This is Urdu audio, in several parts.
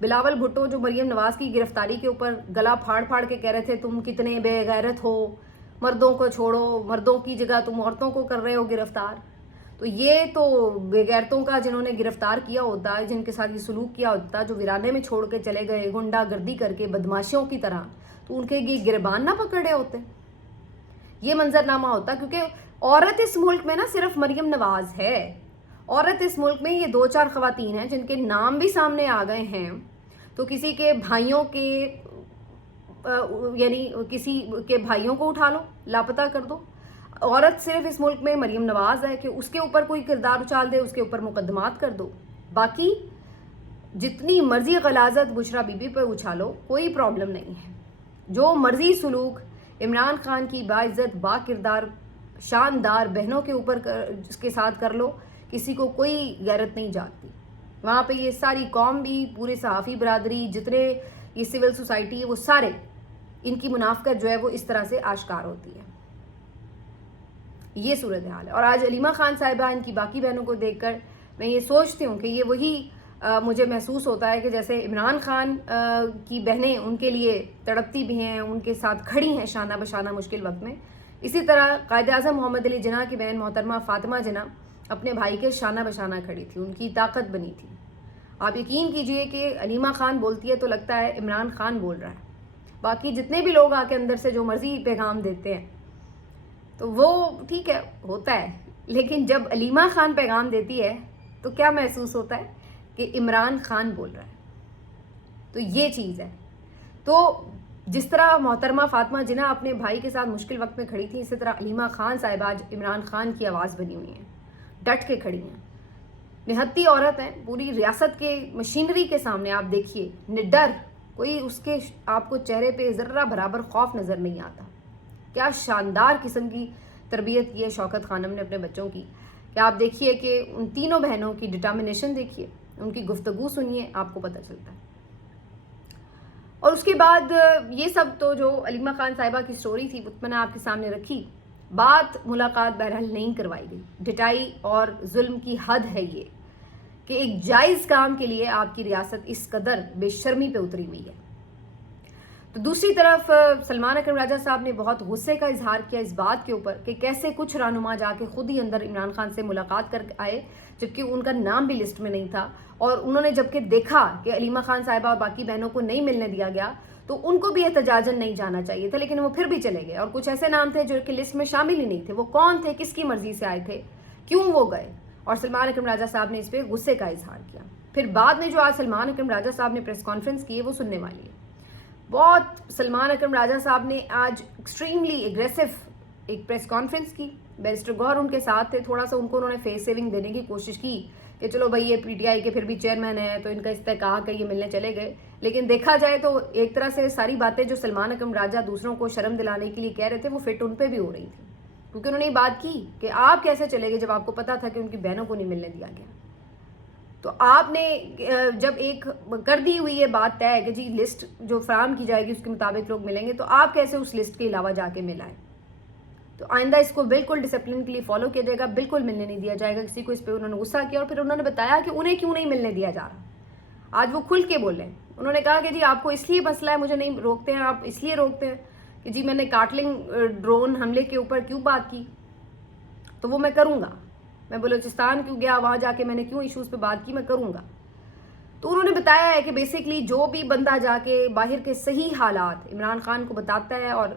بلاول بھٹو جو مریم نواز کی گرفتاری کے اوپر گلا پھاڑ پھاڑ کے کہہ رہے تھے تم کتنے بے غیرت ہو، مردوں کو چھوڑو، مردوں کی جگہ تم عورتوں کو کر رہے ہو گرفتار. تو یہ تو بے غیرتوں کا جنہوں نے گرفتار کیا ہوتا ہے، جن کے ساتھ یہ سلوک کیا ہوتا ہے، جو ویرانے میں چھوڑ کے چلے گئے گنڈا گردی کر کے بدماشیوں کی طرح، تو ان کے یہ گربان نہ پکڑے ہوتے، یہ منظرنامہ ہوتا. کیونکہ عورت اس ملک میں نا صرف مریم نواز ہے. عورت اس ملک میں یہ 2-4 خواتین ہیں جن کے نام بھی سامنے آ گئے ہیں. تو کسی کے بھائیوں کے یعنی کسی کے بھائیوں کو اٹھا لو، لاپتہ کر دو. عورت صرف اس ملک میں مریم نواز ہے کہ اس کے اوپر کوئی کردار اچھال دے، اس کے اوپر مقدمات کر دو. باقی جتنی مرضی غلاظت بشرا بی بی پہ اچھالو، کوئی پرابلم نہیں ہے. جو مرضی سلوک عمران خان کی باعزت با کردار شاندار بہنوں کے اوپر اس کے ساتھ کر لو، کسی کو کوئی غیرت نہیں جاگتی. وہاں پہ یہ ساری قوم بھی، پورے صحافی برادری، جتنے یہ سول سوسائٹی ہے، وہ سارے ان کی منافقت جو ہے وہ اس طرح سے آشکار ہوتی ہے. یہ صورتحال ہے. اور آج علیمہ خان صاحبہ ان کی باقی بہنوں کو دیکھ کر میں یہ سوچتی ہوں کہ یہ وہی مجھے محسوس ہوتا ہے کہ جیسے عمران خان کی بہنیں ان کے لیے تڑپتی بھی ہیں، ان کے ساتھ کھڑی ہیں شانہ بشانہ مشکل وقت میں، اسی طرح قائد اعظم محمد علی جناح کی بہن محترمہ فاطمہ جناح اپنے بھائی کے شانہ بشانہ کھڑی تھی، ان کی طاقت بنی تھی. آپ یقین کیجئے کہ علیمہ خان بولتی ہے تو لگتا ہے عمران خان بول رہا ہے. باقی جتنے بھی لوگ آ کے اندر سے جو مرضی پیغام دیتے ہیں تو وہ ٹھیک ہے، ہوتا ہے. لیکن جب علیمہ خان پیغام دیتی ہے تو کیا محسوس ہوتا ہے کہ عمران خان بول رہا ہے. تو یہ چیز ہے. تو جس طرح محترمہ فاطمہ جناح اپنے بھائی کے ساتھ مشکل وقت میں کھڑی تھی، اسی طرح علیمہ خان صاحبہ آج عمران خان کی آواز بنی ہوئی ہیں، ڈٹ کے کھڑی ہیں. نہتی عورت ہیں، پوری ریاست کے مشینری کے سامنے آپ دیکھیے نڈر، کوئی اس کے آپ کو چہرے پہ ذرہ برابر خوف نظر نہیں آتا. کیا شاندار قسم کی تربیت کی ہے شوکت خانم نے اپنے بچوں کی، کہ آپ دیکھیے کہ ان تینوں بہنوں کی ڈٹرمنیشن دیکھیے، ان کی گفتگو سنیے، آپ کو پتہ چلتا ہے. اور اس کے بعد یہ سب تو جو علیمہ خان صاحبہ کی سٹوری تھی وہ میں نے آپ کے سامنے رکھی. بات ملاقات بہرحال نہیں کروائی گئی. ڈٹائی اور ظلم کی حد ہے یہ کہ ایک جائز کام کے لیے آپ کی ریاست اس قدر بے شرمی پہ اتری ہوئی ہے. تو دوسری طرف سلمان اکرم راجہ صاحب نے بہت غصے کا اظہار کیا اس بات کے اوپر کہ کیسے کچھ رہنما جا کے خود ہی اندر عمران خان سے ملاقات کر آئے جبکہ ان کا نام بھی لسٹ میں نہیں تھا. اور انہوں نے جبکہ دیکھا کہ علیمہ خان صاحبہ اور باقی بہنوں کو نہیں ملنے دیا گیا تو ان کو بھی احتجاجاً نہیں جانا چاہیے تھا، لیکن وہ پھر بھی چلے گئے. اور کچھ ایسے نام تھے جو کہ لسٹ میں شامل ہی نہیں تھے. وہ کون تھے، کس کی مرضی سے آئے تھے، کیوں وہ گئے؟ اور سلمان اکرم راجہ صاحب نے اس پہ غصے کا اظہار کیا. پھر بعد میں جو آج سلمان اکرم راجہ صاحب نے پریس کانفرنس کی ہے وہ سننے والی ہے. بہت سلمان اکرم راجہ صاحب نے آج ایکسٹریملی ایگریسو ایک پریس کانفرنس کی. بیرسٹر گوہر ان کے ساتھ تھے. تھوڑا سا ان کو انہوں نے فیس سیونگ دینے کی کوشش کی کہ چلو بھائی یہ پی ٹی آئی کے پھر بھی چیئرمین ہیں تو ان کا استحقاق ہے، یہ ملنے چلے گئے. لیکن دیکھا جائے تو ایک طرح سے ساری باتیں جو سلمان اکرم راجہ دوسروں کو شرم دلانے کے لیے کہہ رہے تھے وہ فٹ ان پہ بھی ہو رہی تھی. کیونکہ انہوں نے یہ بات کی کہ آپ کیسے چلے گئے جب آپ کو پتا تھا کہ ان کی بہنوں کو نہیں ملنے دیا گیا. تو آپ نے جب ایک کر دی ہوئی یہ بات طے ہے کہ جی لسٹ جو فراہم کی جائے گی اس کے مطابق لوگ ملیں گے، تو آپ کیسے اس لسٹ کے علاوہ جا کے ملائیں؟ تو آئندہ اس کو بالکل ڈسپلن کے لیے فالو کیا جائے گا، بالکل ملنے نہیں دیا جائے گا کسی کو. اس پہ انہوں نے غصہ کیا اور پھر انہوں نے بتایا کہ انہیں کیوں نہیں ملنے دیا جا رہا. آج وہ کھل کے بولے. انہوں نے کہا کہ جی آپ کو اس لیے مسئلہ ہے، مجھے نہیں روکتے ہیں، آپ اس لیے روکتے ہیں کہ جی میں نے کاٹلنگ ڈرون حملے کے اوپر کیوں بات کی، تو وہ میں کروں گا. میں بلوچستان کیوں گیا، وہاں جا کے میں نے کیوں ایشوز پہ بات کی، میں کروں گا. تو انہوں نے بتایا ہے کہ بیسکلی جو بھی بندہ جا کے باہر کے صحیح حالات عمران خان کو بتاتا ہے اور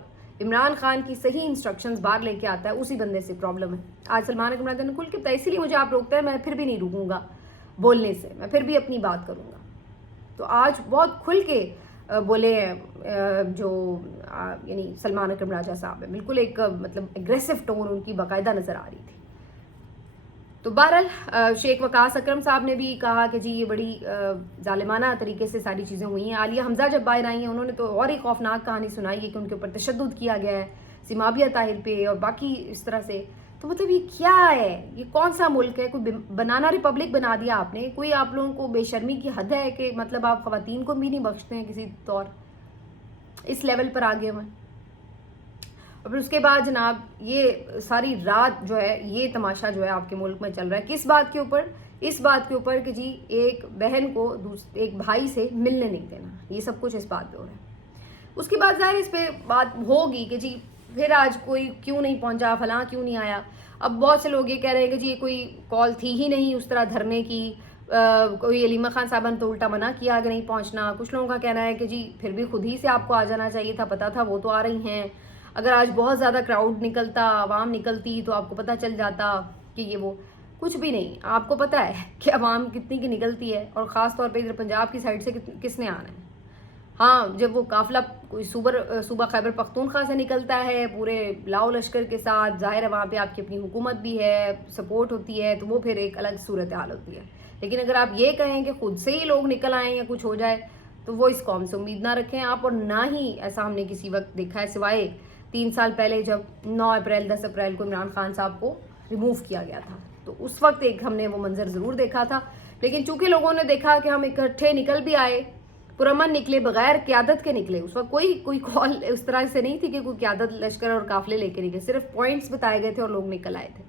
عمران خان کی صحیح انسٹرکشنز باہر لے کے آتا ہے، اسی بندے سے پرابلم ہے. آج سلمان اکرم راجہ نے کھل کے بتایا اسی لیے مجھے آپ روکتے ہیں، میں پھر بھی نہیں رکوں گا بولنے سے، میں پھر بھی اپنی بات کروں گا. تو آج بہت کھل کے بولے ہیں جو یعنی سلمان اکرم راجہ صاحب ہے. بالکل ایک مطلب اگریسو ٹون ان کی باقاعدہ نظر آ رہی تھی. تو بہرحال شیخ وقاص اکرم صاحب نے بھی کہا کہ جی یہ بڑی ظالمانہ طریقے سے ساری چیزیں ہوئی ہیں. عالیہ حمزہ جب باہر آئی ہیں انہوں نے تو اور ہی خوفناک کہانی سنائی ہے کہ ان کے اوپر تشدد کیا گیا ہے سیمابیہ طاہر پہ اور باقی اس طرح سے. تو مطلب یہ کیا ہے، یہ کون سا ملک ہے؟ کوئی بنانا ریپبلک بنا دیا آپ نے؟ کوئی آپ لوگوں کو بے شرمی کی حد ہے کہ مطلب آپ خواتین کو بھی نہیں بخشتے ہیں کسی طور؟ اس لیول پر آگے ہوئے. اور پھر اس کے بعد جناب یہ ساری رات جو ہے یہ تماشا جو ہے آپ کے ملک میں چل رہا ہے کس بات کے اوپر اس بات کے اوپر کہ جی ایک بہن کو ایک بھائی سے ملنے نہیں دینا، یہ سب کچھ اس بات پہ ہو رہا ہے۔ اس کے بعد ظاہر اس پہ بات ہوگی کہ جی پھر آج کوئی کیوں نہیں پہنچا، فلاں کیوں نہیں آیا۔ اب بہت سے لوگ یہ کہہ رہے ہیں کہ جی یہ کوئی کال تھی ہی نہیں اس طرح دھرنے کی، کوئی علیمہ خان صاحبہ نے تو الٹا منع کیا کہ نہیں پہنچنا۔ کچھ لوگوں کا کہنا ہے کہ جی پھر بھی خود ہی سے آپ کو آ جانا چاہیے تھا، پتہ تھا وہ تو آ رہی ہیں، اگر آج بہت زیادہ کراؤڈ نکلتا، عوام نکلتی تو آپ کو پتہ چل جاتا کہ یہ وہ کچھ بھی نہیں۔ آپ کو پتہ ہے کہ عوام کتنی کی نکلتی ہے، اور خاص طور پہ ادھر پنجاب کی سائڈ سے کس نے آنا ہے۔ ہاں جب وہ قافلہ کوئی صوبہ خیبر پختونخوا سے نکلتا ہے پورے لاؤ لشکر کے ساتھ، ظاہر ہے وہاں پہ آپ کی اپنی حکومت بھی ہے، سپورٹ ہوتی ہے، تو وہ پھر ایک الگ صورتحال ہوتی ہے۔ لیکن اگر آپ یہ کہیں کہ خود سے ہی لوگ نکل آئیں یا کچھ ہو جائے تو وہ اس قوم سے امید نہ رکھیں آپ، اور نہ ہی ایسا ہم نے کسی وقت دیکھا ہے، سوائے 3 سال پہلے جب 9 اپریل 10 اپریل کو عمران خان صاحب کو ریموو کیا گیا تھا، تو اس وقت ایک ہم نے وہ منظر ضرور دیکھا تھا۔ لیکن چونکہ لوگوں نے دیکھا کہ ہم اکٹھے نکل بھی آئے، پرامن نکلے، بغیر قیادت کے نکلے، اس وقت کوئی کال اس طرح سے نہیں تھی کہ کوئی قیادت لشکر اور قافلے لے کے نکلے، صرف پوائنٹس بتائے گئے تھے اور لوگ نکل آئے تھے،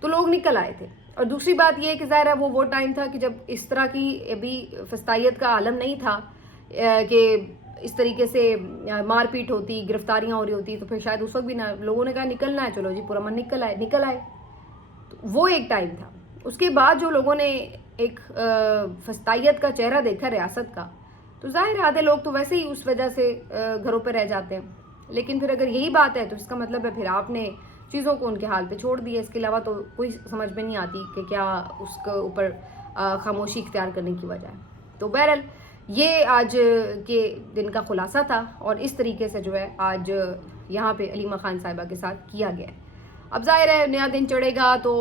تو لوگ نکل آئے تھے۔ اور دوسری بات یہ کہ ظاہر ہے وہ ٹائم تھا کہ جب اس طرح کی ابھی فسطائیت کا عالم نہیں تھا کہ اس طریقے سے مار پیٹ ہوتی، گرفتاریاں ہو رہی ہوتی، تو پھر شاید اس وقت بھی نہ لوگوں نے کہا نکلنا ہے، چلو جی پرامن نکل آئے۔ تو وہ ایک ٹائم تھا۔ اس کے بعد جو لوگوں نے ایک فسطائیت کا چہرہ دیکھا ریاست کا، تو ظاہر آدھے لوگ تو ویسے ہی اس وجہ سے گھروں پہ رہ جاتے ہیں۔ لیکن پھر اگر یہی بات ہے تو اس کا مطلب ہے پھر آپ نے چیزوں کو ان کے حال پہ چھوڑ دیا، اس کے علاوہ تو کوئی سمجھ میں نہیں آتی کہ کیا اس کے اوپر خاموشی اختیار کرنے کی وجہ ہے۔ تو بہرحال یہ آج کے دن کا خلاصہ تھا، اور اس طریقے سے جو ہے آج یہاں پہ علیمہ خان صاحبہ کے ساتھ کیا گیا ہے۔ اب ظاہر ہے نیا دن چڑھے گا تو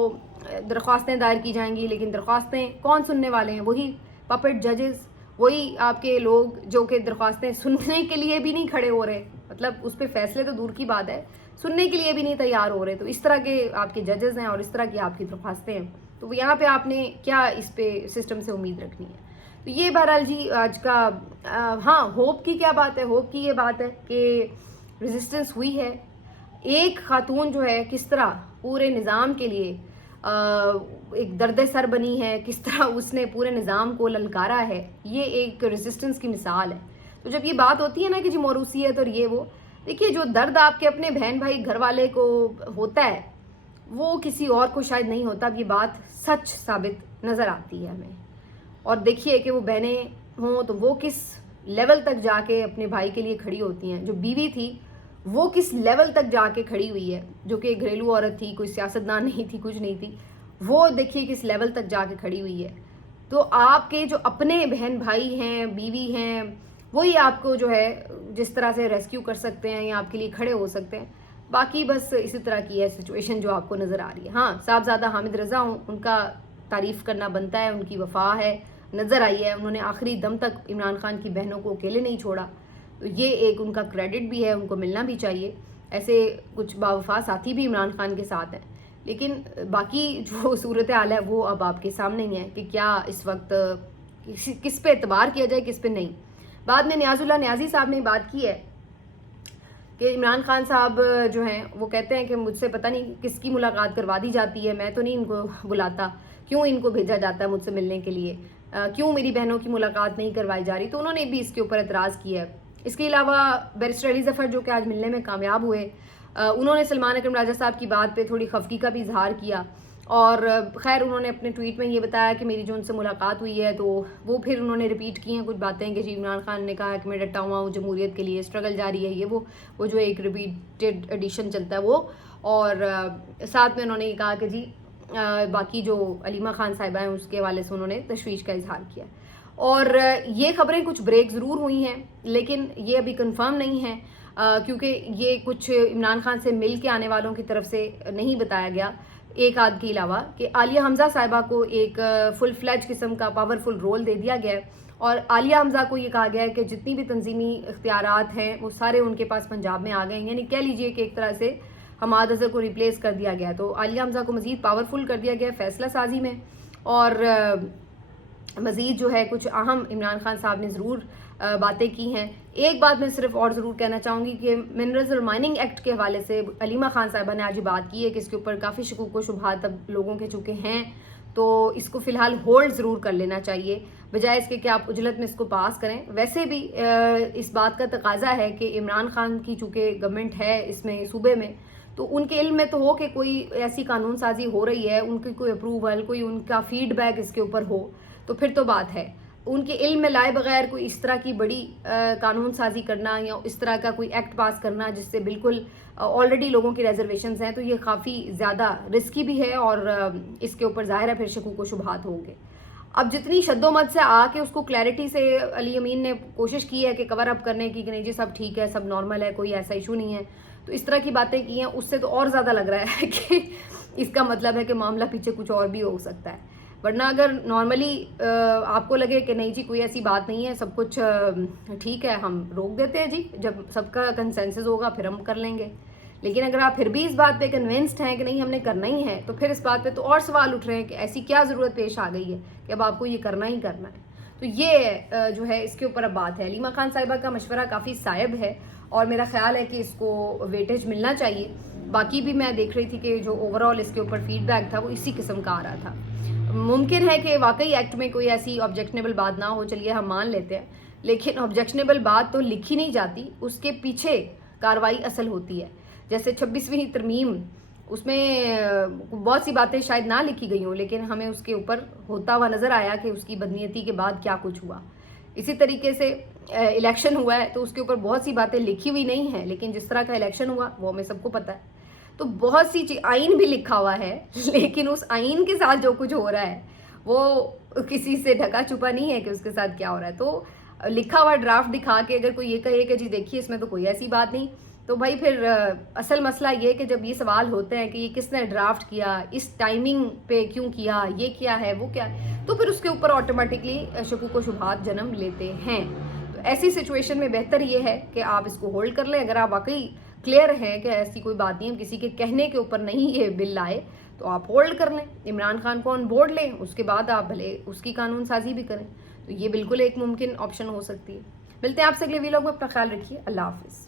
درخواستیں دائر کی جائیں گی، لیکن درخواستیں کون سننے والے ہیں؟ وہی پپٹ ججز، وہی آپ کے لوگ جو کہ درخواستیں سننے کے لیے بھی نہیں کھڑے ہو رہے، مطلب اس پہ فیصلے تو دور کی بات ہے، سننے کے لیے بھی نہیں تیار ہو رہے۔ تو اس طرح کے آپ کے ججز ہیں اور اس طرح کی آپ کی درخواستیں ہیں، تو یہاں پہ آپ نے کیا اس پہ سسٹم سے امید رکھنی ہے؟ تو یہ بہرحال جی آج کا ہاں ہوپ کی کیا بات ہے؟ ہوپ کی یہ بات ہے کہ ریزسٹنس ہوئی ہے، ایک خاتون جو ہے کس طرح پورے نظام کے لیے ایک درد سر بنی ہے، کس طرح اس نے پورے نظام کو للکارا ہے، یہ ایک ریزسٹنس کی مثال ہے۔ تو جب یہ بات ہوتی ہے نا کہ جی موروثیت اور یہ وہ، دیکھیے جو درد آپ کے اپنے بہن بھائی گھر والے کو ہوتا ہے وہ کسی اور کو شاید نہیں ہوتا۔ اب یہ بات سچ ثابت نظر آتی ہے ہمیں، اور دیکھیے کہ وہ بہنیں ہوں تو وہ کس لیول تک جا کے اپنے بھائی کے لیے کھڑی ہوتی ہیں، جو بیوی تھی وہ کس لیول تک جا کے کھڑی ہوئی ہے، جو کہ گھریلو عورت تھی، کوئی سیاستدان نہیں تھی، کچھ نہیں تھی، وہ دیکھیے کس لیول تک جا کے کھڑی ہوئی ہے۔ تو آپ کے جو اپنے بہن بھائی ہیں، بیوی ہیں، وہی آپ کو جو ہے جس طرح سے ریسکیو کر سکتے ہیں یا آپ کے لیے کھڑے ہو سکتے ہیں، باقی بس اسی طرح کی ہے سچویشن جو آپ کو نظر آ رہی ہے۔ ہاں صاحبزادہ حامد رضا ہوں، ان کا تعریف کرنا بنتا ہے، ان کی وفا ہے، نظر آئی ہے، انہوں نے آخری دم تک عمران خان کی بہنوں کو اکیلے نہیں چھوڑا، تو یہ ایک ان کا کریڈٹ بھی ہے، ان کو ملنا بھی چاہیے۔ ایسے کچھ باوفا ساتھی بھی عمران خان کے ساتھ ہیں، لیکن باقی جو صورتحال ہے وہ اب آپ کے سامنے ہی ہے کہ کیا اس وقت کس پہ اعتبار کیا جائے، کس پہ نہیں۔ بعد میں نیاز اللہ نیازی صاحب نے بات کی ہے کہ عمران خان صاحب جو ہیں وہ کہتے ہیں کہ مجھ سے پتہ نہیں کس کی ملاقات کروا دی جاتی ہے، میں تو نہیں ان کو بلاتا، کیوں ان کو بھیجا جاتا ہے مجھ سے ملنے کے لیے، کیوں میری بہنوں کی ملاقات نہیں کروائی جا رہی۔ تو انہوں نے بھی اس کے اوپر اعتراض کیا ہے۔ اس کے علاوہ بیرسٹر علی ظفر جو کہ آج ملنے میں کامیاب ہوئے، انہوں نے سلمان اکرم راجہ صاحب کی بات پہ تھوڑی خفگی کا بھی اظہار کیا، اور خیر انہوں نے اپنے ٹویٹ میں یہ بتایا کہ میری جو ان سے ملاقات ہوئی ہے تو وہ پھر انہوں نے ریپیٹ کی ہیں کچھ باتیں کہ جی عمران خان نے کہا ہے کہ میں ڈٹا ہوا ہوں جمہوریت کے لیے، اسٹرگل جاری ہے، یہ وہ جو ایک ریپیٹڈ ایڈیشن چلتا ہے وہ، اور ساتھ میں انہوں نے یہ کہا کہ جی باقی جو علیمہ خان صاحبہ ہیں اس کے حوالے سے انہوں نے تشویش کا اظہار کیا، اور یہ خبریں کچھ بریک ضرور ہوئی ہیں لیکن یہ ابھی کنفرم نہیں ہیں، کیونکہ یہ کچھ عمران خان سے مل کے آنے والوں کی طرف سے نہیں بتایا گیا، ایک آدھ کے علاوہ، کہ عالیہ حمزہ صاحبہ کو ایک فل فلیج قسم کا پاورفل رول دے دیا گیا ہے، اور عالیہ حمزہ کو یہ کہا گیا ہے کہ جتنی بھی تنظیمی اختیارات ہیں وہ سارے ان کے پاس پنجاب میں آ گئے ہیں، یعنی کہہ لیجئے کہ ایک طرح سے حماد اظہر کو ریپلیس کر دیا گیا ہے۔ تو عالیہ حمزہ کو مزید پاورفل کر دیا گیا ہے فیصلہ سازی میں، اور مزید جو ہے کچھ اہم عمران خان صاحب نے ضرور باتیں کی ہیں۔ ایک بات میں صرف اور ضرور کہنا چاہوں گی کہ منرلز اور مائننگ ایکٹ کے حوالے سے علیمہ خان صاحبہ نے آج بات کی ہے کہ اس کے اوپر کافی شکوک و شبہات اب لوگوں کے چکے ہیں، تو اس کو فی الحال ہولڈ ضرور کر لینا چاہیے بجائے اس کے کہ آپ عجلت میں اس کو پاس کریں. ویسے بھی اس بات کا تقاضا ہے کہ عمران خان کی چونکہ گورنمنٹ ہے اس میں صوبے میں, تو ان کے علم میں تو ہو کہ کوئی ایسی قانون سازی ہو رہی ہے, ان کی کوئی اپروول, کوئی ان کا فیڈ بیک اس کے اوپر ہو تو پھر تو بات ہے. ان کے علم میں لائے بغیر کوئی اس طرح کی بڑی قانون سازی کرنا یا اس طرح کا کوئی ایکٹ پاس کرنا جس سے بالکل آلریڈی لوگوں کی ریزرویشنز ہیں, تو یہ کافی زیادہ رسکی بھی ہے اور اس کے اوپر ظاہر ہے پھر شکوک و شبہات ہوں گے. اب جتنی شد و مت سے آ کے اس کو کلیئرٹی سے علی امین نے کوشش کی ہے کہ کور اپ کرنے کی کہ نہیں جی سب ٹھیک ہے, سب نارمل ہے, کوئی ایسا ایشو نہیں ہے, تو اس طرح کی باتیں کی ہیں, اس سے تو اور زیادہ لگ رہا ہے کہ اس کا مطلب ہے کہ معاملہ پیچھے کچھ اور بھی ہو سکتا ہے. ورنہ اگر نارملی آپ کو لگے کہ نہیں جی کوئی ایسی بات نہیں ہے, سب کچھ ٹھیک ہے, ہم روک دیتے ہیں جی, جب سب کا کنسنسس ہوگا پھر ہم کر لیں گے. لیکن اگر آپ پھر بھی اس بات پہ کنونسڈ ہیں کہ نہیں ہم نے کرنا ہی ہے, تو پھر اس بات پہ تو اور سوال اٹھ رہے ہیں کہ ایسی کیا ضرورت پیش آ گئی ہے کہ اب آپ کو یہ کرنا ہی کرنا ہے. تو یہ جو ہے اس کے اوپر اب بات ہے. علیمہ خان صاحبہ کا مشورہ کافی صائب ہے اور میرا خیال ہے کہ اس کو ویٹیج ملنا چاہیے. باقی بھی میں دیکھ رہی تھی کہ جو اوور آل اس کے اوپر فیڈ بیک تھا وہ اسی قسم کا آ رہا تھا. ممکن ہے کہ واقعی ایکٹ میں کوئی ایسی آبجیکشنیبل بات نہ ہو, چلیے ہم مان لیتے ہیں, لیکن آبجیکشنیبل بات تو لکھی نہیں جاتی, اس کے پیچھے کارروائی اصل ہوتی ہے. جیسے 26ویں ترمیم, اس میں بہت سی باتیں شاید نہ لکھی گئی ہوں لیکن ہمیں اس کے اوپر ہوتا ہوا نظر آیا کہ اس کی بدنیتی کے بعد کیا کچھ ہوا. اسی طریقے سے الیکشن ہوا ہے تو اس کے اوپر بہت سی باتیں لکھی ہوئی نہیں ہیں, لیکن جس طرح کا الیکشن ہوا وہ ہمیں سب کو پتہ ہے. تو بہت سی آئین بھی لکھا ہوا ہے, لیکن اس آئین کے ساتھ جو کچھ ہو رہا ہے وہ کسی سے ڈھکا چھپا نہیں ہے کہ اس کے ساتھ کیا ہو رہا ہے. تو لکھا ہوا ڈرافٹ دکھا کے اگر کوئی یہ کہے کہ جی دیکھیے اس میں تو کوئی ایسی بات نہیں, تو بھائی پھر اصل مسئلہ یہ کہ جب یہ سوال ہوتے ہیں کہ یہ کس نے ڈرافٹ کیا, اس ٹائمنگ پہ کیوں کیا, یہ کیا ہے وہ کیا ہے, تو پھر اس کے اوپر آٹومیٹکلی شکوک و شبہات جنم لیتے ہیں. تو ایسی سچویشن میں بہتر یہ ہے کہ آپ اس کو ہولڈ کر لیں. اگر آپ واقعی کلیئر ہیں کہ ایسی کوئی بات نہیں ہے, کسی کے کہنے کے اوپر نہیں یہ بل آئے, تو آپ ہولڈ کر لیں, عمران خان کو آن بورڈ لیں, اس کے بعد آپ بھلے اس کی قانون سازی بھی کریں. تو یہ بالکل ایک ممکن آپشن ہو سکتی ہے. ملتے ہیں آپ سے اگلے ویلاگ میں, اپنا خیال رکھیے, اللہ حافظ.